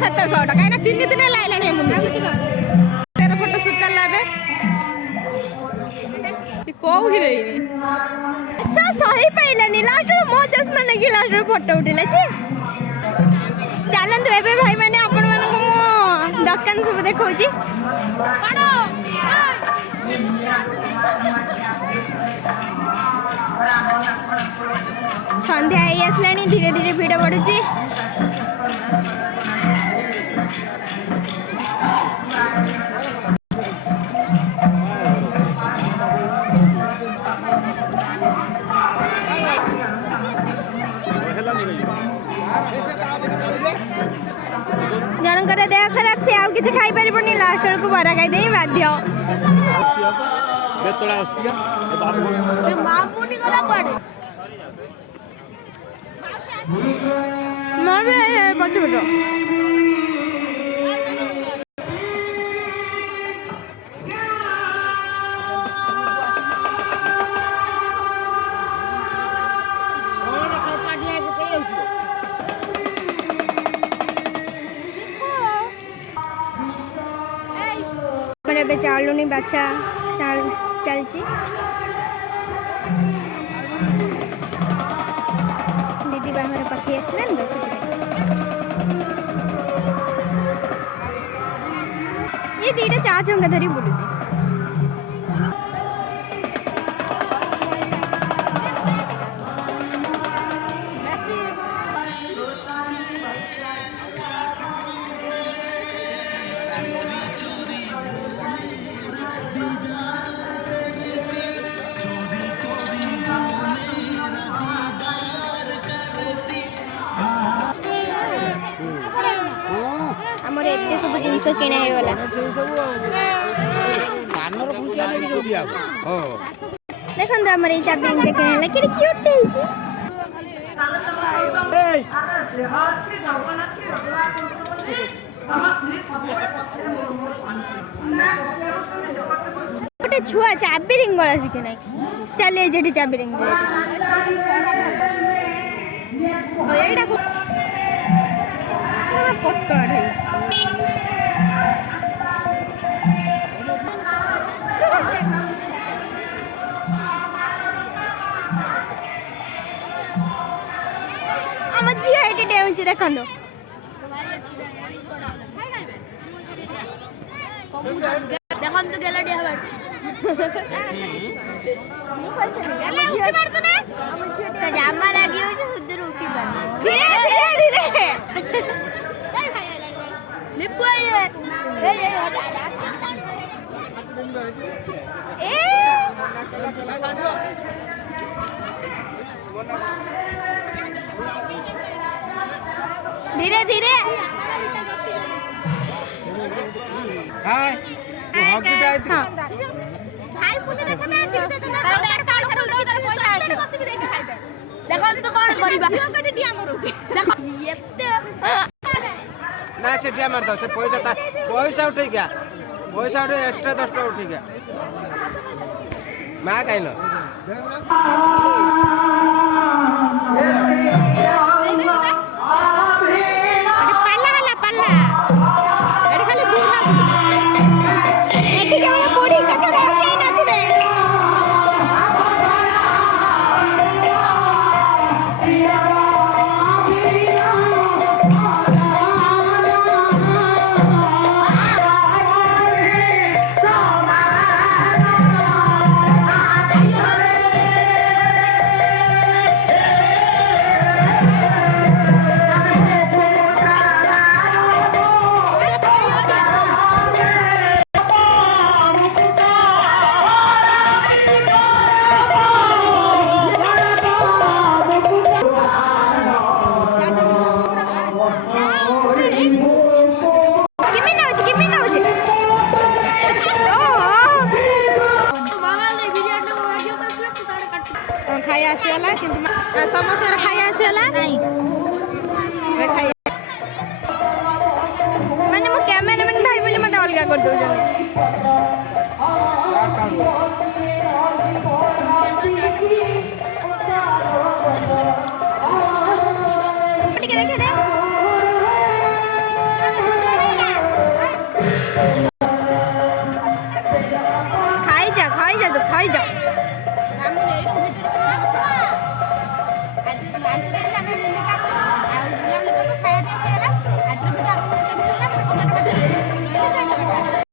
700 कहीं 3 दिन लाइलानी तेरा फोटो शूट चलला कौ हिरोइन सही पाइलानी लास्ट मो चश्मा नहीं लास्ट फोटो उठेला चलतु ए भाई मैंने आपण मानक दुकान सब देखा संध्या आई आसला धीरे धीरे भिड़ बढ़ुची जनकर देह खराब से आउ किसी खाई पारिबनी लास्ट को बरा खाई दे बाध्य बेतड़ा अस्तिया ए मामुनी गला पड़े मारे बच्चे बेटा मैंने चालूनी बाछा चलची दीदी बाहर पखी आसला ये दीटा चा चौंका धरी बुलूची हमर एते सब जिंस किना हे वाला कानर पूछा नहीं जो दिया हो देखन त हमर ई चाबी में किना ला कि क्यूट है जी गोटे छुआ चाबी रिंग वाला सिखे नहीं चले जेठी चाबी रिंग एटा को पत्ता है हम जी आईडी डेमची देखंदो देखंदो गेला डिया बाडची मु पैसा गेला उठी मारतो ना त जामा लागी हो जे सुधर उठी बार धीरे धीरे लिपु ए धीरे धीरे हाय तू हॉकी जायती भाई पुने देखा मैं आज देखा तार काल सर उधर पैसा आले बस भी देख खाइबे देखा तो कोन करबा कटे डिया मरुची देखो एते ना से डिया मारता से पैसा उठे गया पैसा उठे एक्स्ट्रा 10 टका उठे गया मां काइलो पल्ला वाला पल्ला एडी खाली बुरा एडी केवल बुढ़ी का चढ़ा के नथिबे खाई आसीला किंतु समोसा खाई आसीला नहीं मैं खाई माने मो कैमरामैन भाई बोले मत अलगा कर दो जने ठीक है देखे दे ଖାଇଦ ଖାଇଯା